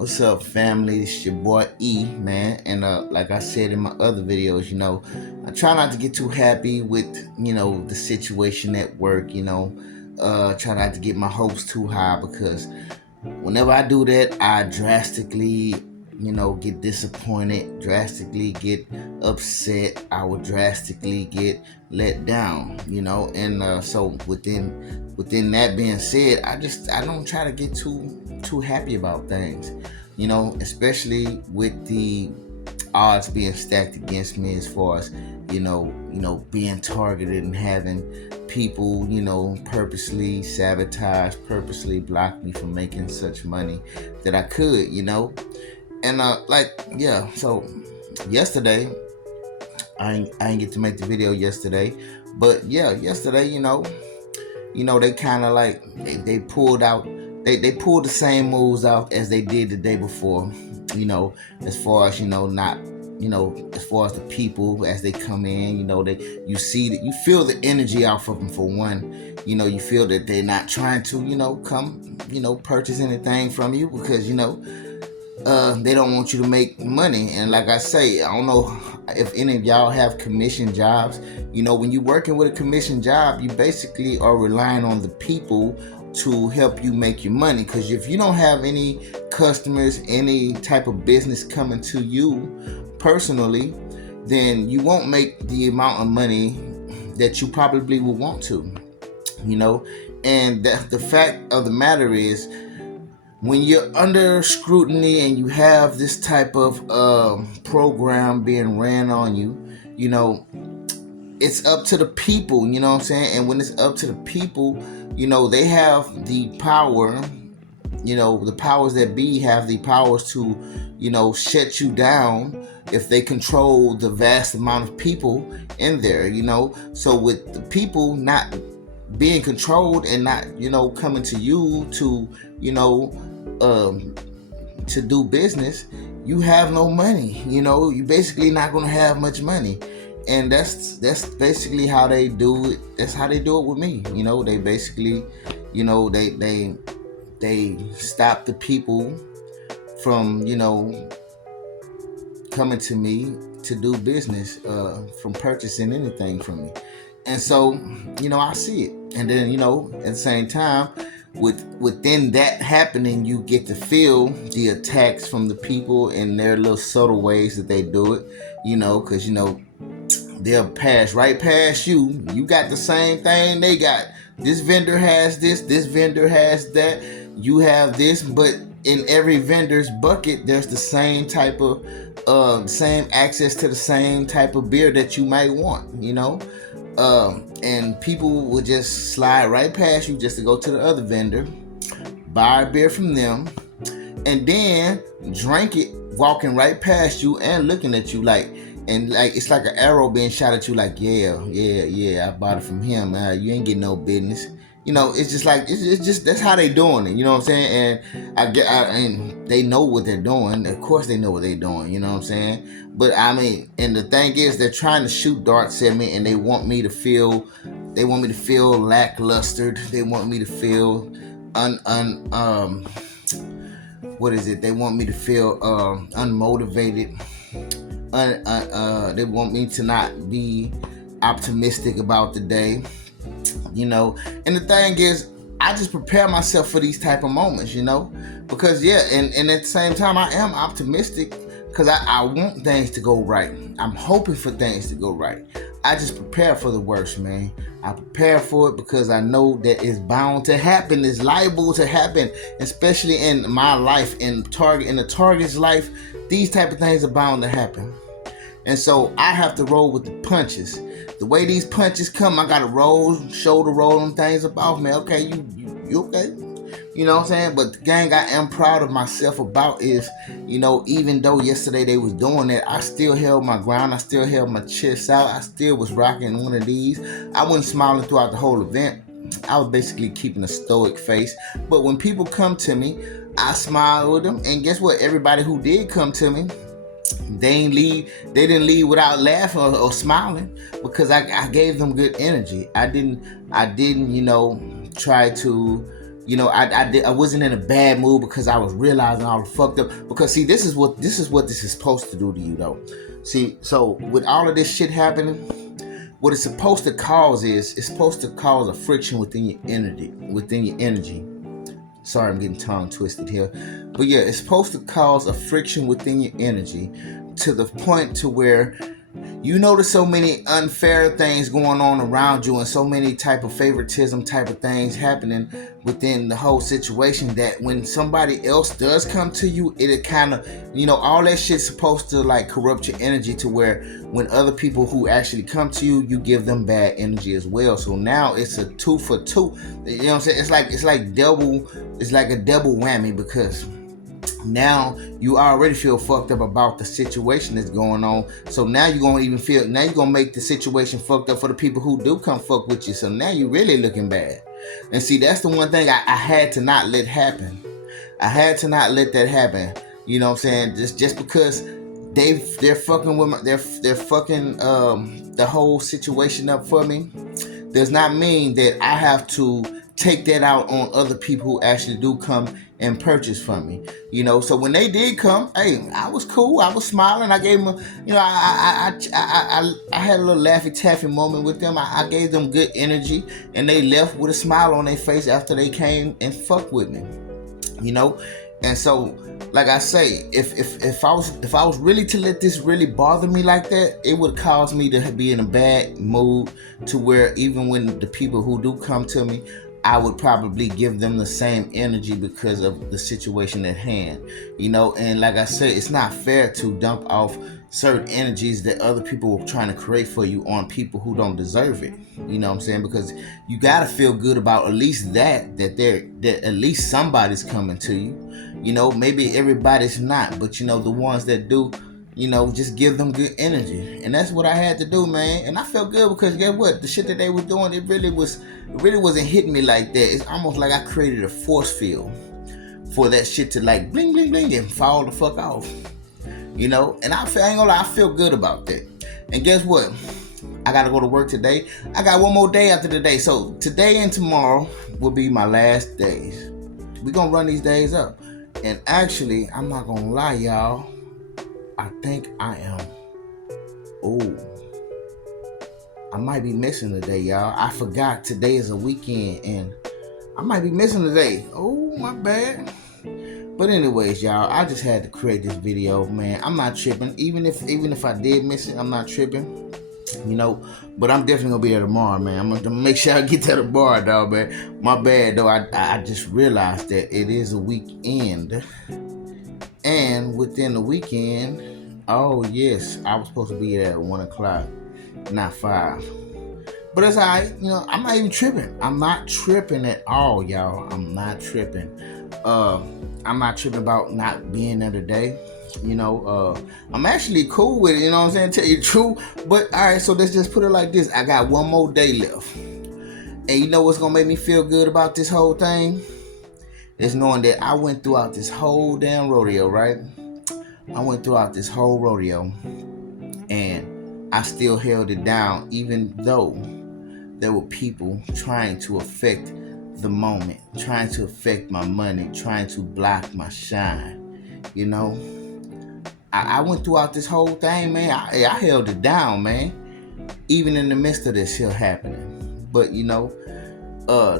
What's up, family? It's your boy E, man. And like I said in my other videos, I try not to get too happy with, the situation at work, try not to get my hopes too high because whenever I do that, I drastically, get disappointed, drastically get upset. I would drastically get let down, and so within that being said, I don't try to get too happy about things, especially with the odds being stacked against me as far as being targeted and having people purposely sabotage, purposely block me from making such money that I could, and yeah. So yesterday I ain't get to make the video yesterday, but yeah, yesterday they kind of like they pulled out, they pulled the same moves out as they did the day before, as far as not, as far as the people as they come in, you see that, you feel the energy out from them. For one, you feel that they're not trying to come purchase anything from you because they don't want you to make money. And like I say, I don't know if any of y'all have commission jobs. When you're working with a commission job, you basically are relying on the people to help you make your money. Because if you don't have any customers, any type of business coming to you personally, then you won't make the amount of money that you probably will want to. And the fact of the matter is, when you're under scrutiny and you have this type of program being ran on you, it's up to the people, you know what I'm saying? And when it's up to the people, they have the power, the powers that be have the powers to, shut you down if they control the vast amount of people in there, So with the people not being controlled and not, coming to you to, to do business, you have no money. You basically not gonna have much money, and that's basically how they do it. That's how they do it with me. They basically, they stop the people from coming to me to do business, from purchasing anything from me. And so, I see it, and then at the same time, within that happening, you get to feel the attacks from the people in their little subtle ways that they do it, because they'll pass right past you. You got the same thing they got. This vendor has this vendor has that, you have this, but in every vendor's bucket there's the same type of same access to the same type of beer that you might want, and people will just slide right past you just to go to the other vendor, buy a beer from them, and then drink it, walking right past you and looking at you like it's like an arrow being shot at you, like, yeah, I bought it from him. You ain't getting no business. It's just like it's just that's how they doing it. You know what I'm saying? And and they know what they're doing. Of course, they know what they're doing. You know what I'm saying? But I mean, and the thing is, they're trying to shoot darts at me, and they want me to feel lackluster. They want me to feel what is it? They want me to feel unmotivated. They want me to not be optimistic about the day. And the thing is, I just prepare myself for these type of moments, because and at the same time, I am optimistic because I want things to go right. I'm hoping for things to go right. I just prepare for the worst, man. I prepare for it because I know that it's bound to happen. It's liable to happen, especially in my life, in the target's life. These type of things are bound to happen. And so I have to roll with the punches. The way these punches come, I gotta shoulder roll them things about me. Okay, you okay? You know what I'm saying? But the gang I am proud of myself about is, even though yesterday they was doing that, I still held my ground. I still held my chest out. I still was rocking one of these. I wasn't smiling throughout the whole event. I was basically keeping a stoic face. But when people come to me, I smile with them. And guess what? Everybody who did come to me, they didn't leave without laughing or smiling, because I gave them good energy. I didn't try to I wasn't in a bad mood because I was realizing I was fucked up. Because see, this is what this is supposed to do to you though. See, so with all of this shit happening, what it's supposed to cause is it's supposed to cause a friction within your energy. Sorry, I'm getting tongue twisted here. But yeah, it's supposed to cause a friction within your energy to the point to where you notice so many unfair things going on around you and so many type of favoritism type of things happening within the whole situation that when somebody else does come to you, it kind of, all that shit's supposed to like corrupt your energy to where when other people who actually come to you, you give them bad energy as well. So now it's a 2 for 2. You know what I'm saying? It's like a double whammy because now you already feel fucked up about the situation that's going on. So now you're gonna make the situation fucked up for the people who do come fuck with you. So now you're really looking bad. And see, that's the one thing I had to not let happen. I had to not let that happen. You know what I'm saying? Just because they're fucking with they're fucking the whole situation up for me does not mean that I have to take that out on other people who actually do come and purchase from me. So when they did come, hey, I was cool. I was smiling. I gave them, I had a little Laffy Taffy moment with them. I gave them good energy, and they left with a smile on their face after they came and fucked with me. And so, like I say, if I was really to let this really bother me like that, it would cause me to be in a bad mood to where even when the people who do come to me, I would probably give them the same energy because of the situation at hand, and like I said, it's not fair to dump off certain energies that other people are trying to create for you on people who don't deserve it. You know what I'm saying? Because you gotta feel good about at least that at least somebody's coming to you. Maybe everybody's not, but the ones that do, just give them good energy. And that's what I had to do, man. And I felt good because guess what? The shit that they were doing, it really wasn't hitting me like that. It's almost like I created a force field for that shit to like bling, bling, bling and fall the fuck off. And I ain't gonna lie, I feel good about that. And guess what? I gotta go to work today. I got one more day after today. So today and tomorrow will be my last days. We're gonna run these days up. And actually, I'm not gonna lie, y'all. I think I am. I might be missing today, y'all. I forgot today is a weekend and I might be missing today. Oh, my bad. But anyways, y'all, I just had to create this video, man. I'm not tripping. Even if I did miss it, I'm not tripping. But I'm definitely gonna be there tomorrow, man. I'm gonna make sure I get there tomorrow, dog, man. My bad, though. I just realized that it is a weekend. And within the weekend, oh yes, I was supposed to be there at 1 o'clock, not 5. But it's alright, I'm not even tripping. I'm not tripping at all, y'all. I'm not tripping. I'm not tripping about not being there today. I'm actually cool with it, you know what I'm saying? Tell you the truth. But alright, so let's just put it like this. I got one more day left. And you know what's gonna make me feel good about this whole thing? Is knowing that I went throughout this whole damn rodeo, right? I went throughout this whole rodeo and I still held it down, even though there were people trying to affect the moment, trying to affect my money, trying to block my shine. I went throughout this whole thing, man. I held it down, man. Even in the midst of this shit happening. But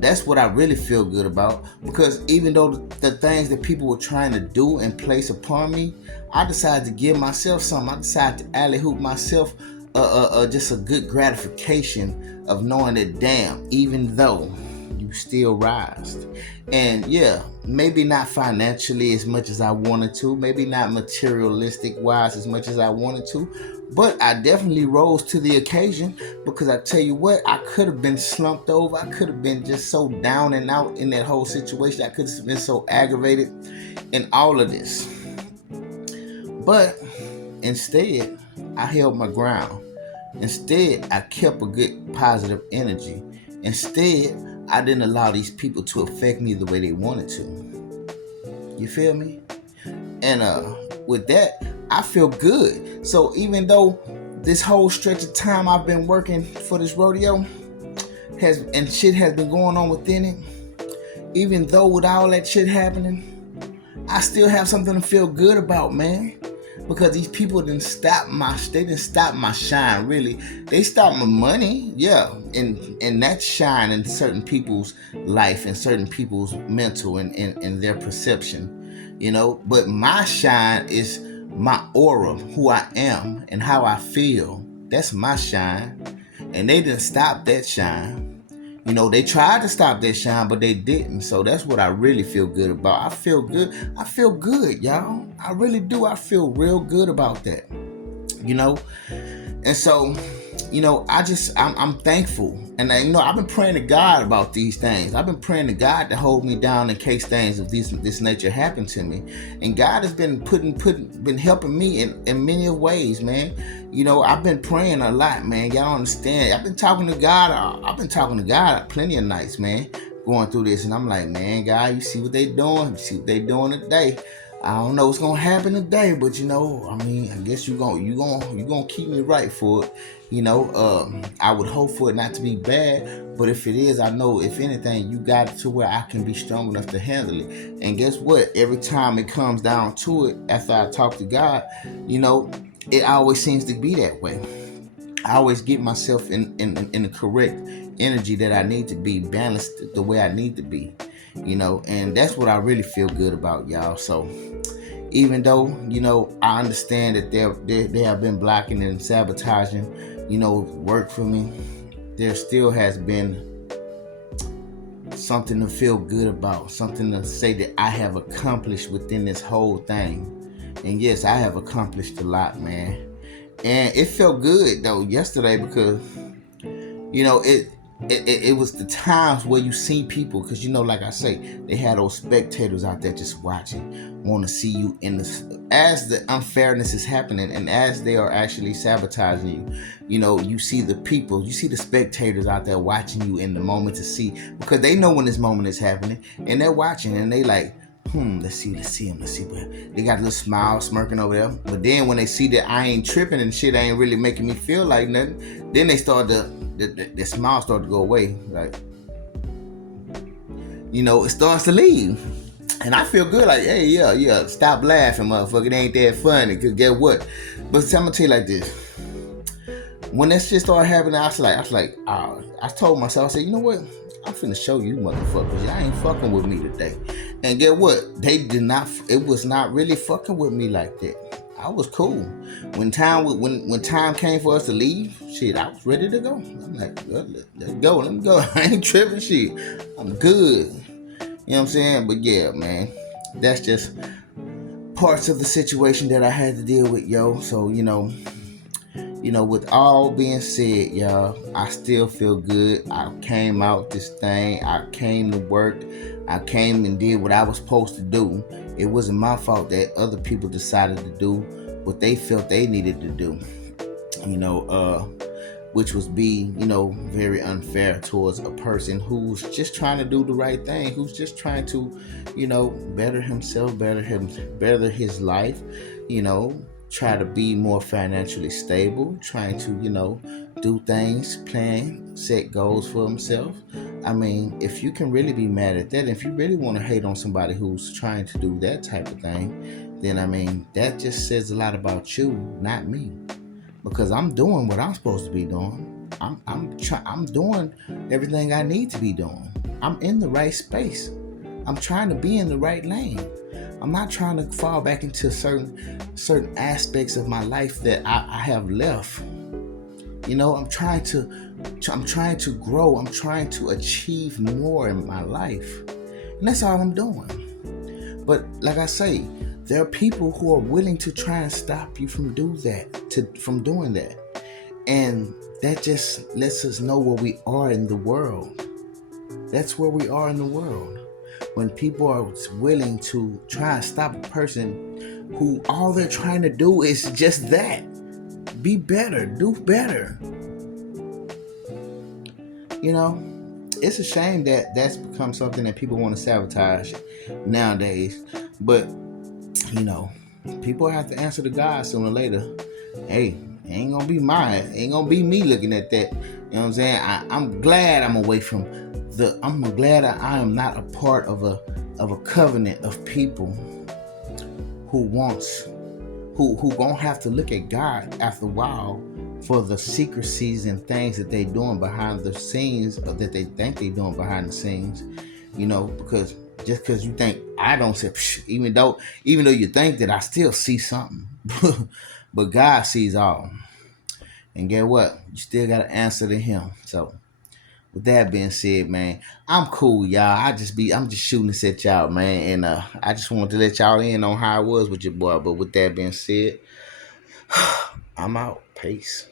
that's what I really feel good about, because even though the things that people were trying to do and place upon me, I decided to give myself something. I decided to alley-hoop myself just a good gratification of knowing that, damn, even though you still rised. And yeah, maybe not financially as much as I wanted to, maybe not materialistic wise as much as I wanted to, but I definitely rose to the occasion, because I tell you what, I could have been slumped over. I could have been just so down and out in that whole situation. I could have been so aggravated in all of this. But instead, I held my ground. Instead, I kept a good positive energy. Instead, I didn't allow these people to affect me the way they wanted to. You feel me? And with that, I feel good. So even though this whole stretch of time I've been working for this rodeo shit has been going on within it, even though with all that shit happening, I still have something to feel good about, man. Because these people didn't stop my shine, really. They stopped my money, yeah. And that shine in certain people's life and certain people's mental and their perception, But my shine is my aura, who I am and how I feel. That's my shine. And they didn't stop that shine. They tried to stop that shine, but they didn't. So that's what I really feel good about. I feel good. I feel good, y'all. I really do. I feel real good about that. And so, I'm thankful. And I've been praying to God about these things. I've been praying to God to hold me down in case things of this nature happen to me. And God has been been helping me in many ways, man. I've been praying a lot, man. Y'all understand. I've been talking to God plenty of nights, man, going through this. And I'm like, man, God, you see what they doing? You see what they doing today? I don't know what's gonna happen today, but I guess you gonna keep me right for it. I would hope for it not to be bad, but if it is, I know if anything, you got it to where I can be strong enough to handle it. And guess what? Every time it comes down to it, after I talk to God, it always seems to be that way. I always get myself in the correct energy that I need to be, balanced the way I need to be. And that's what I really feel good about, y'all. So even though, I understand that they have been blocking and sabotaging, work for me, there still has been something to feel good about, something to say that I have accomplished within this whole thing. And yes, I have accomplished a lot, man. And it felt good though yesterday because, it was the times where you see people, because like I say, they had those spectators out there just watching, want to see you as the unfairness is happening and as they are actually sabotaging you. You see the people, you see the spectators out there watching you in the moment to see, because they know when this moment is happening and they're watching and they like, let's see him. But they got a little smile smirking over there. But then when they see that I ain't tripping and shit ain't really making me feel like nothing, then they start the smile start to go away. Like, it starts to leave. And I feel good, like, hey, yeah, stop laughing, motherfucker. It ain't that funny. Because guess what? But I'm going to tell you like this. When that shit started happening, I told myself, I said, you know what? I'm finna show you motherfuckers. Y'all ain't fucking with me today. And get what? It was not really fucking with me like that. I was cool. When time came for us to leave, shit, I was ready to go. I'm like, let's go. Let me go. I ain't tripping shit. I'm good. You know what I'm saying? But yeah, man, that's just parts of the situation that I had to deal with, yo. So, with all being said, y'all, I still feel good. I came out this thing. I came to work. I came and did what I was supposed to do. It wasn't my fault that other people decided to do what they felt they needed to do. Which was be, very unfair towards a person who's just trying to do the right thing, who's just trying to, better himself, better his life, try to be more financially stable, trying to, do things, plan, set goals for himself. I mean, if you can really be mad at that, if you really want to hate on somebody who's trying to do that type of thing, then I mean, that just says a lot about you, not me. Because I'm doing what I'm supposed to be doing. I'm doing everything I need to be doing. I'm in the right space. I'm trying to be in the right lane. I'm not trying to fall back into certain aspects of my life that I have left. I'm trying to grow. I'm trying to achieve more in my life. And that's all I'm doing. But like I say, there are people who are willing to try and stop you from doing that. And that just lets us know where we are in the world. That's where we are in the world. When people are willing to try and stop a person who all they're trying to do is just that. Be better, do better. It's a shame that that's become something that people want to sabotage nowadays. But people have to answer to God sooner or later. Hey, it ain't gonna be me looking at that. You know what I'm saying? I'm glad I'm away from I'm glad that I am not a part of a covenant of people who wants who gonna have to look at God after a while for the secrecies and things that they doing behind the scenes, or that they think they doing behind the scenes. Because just because you think I don't see, even though you think that, I still see something. But God sees all, and get what? You still gotta answer to Him. So with that being said, man, I'm cool, y'all. I'm just shooting this at y'all, man, and I just wanted to let y'all in on how I was with your boy. But with that being said, I'm out. Peace.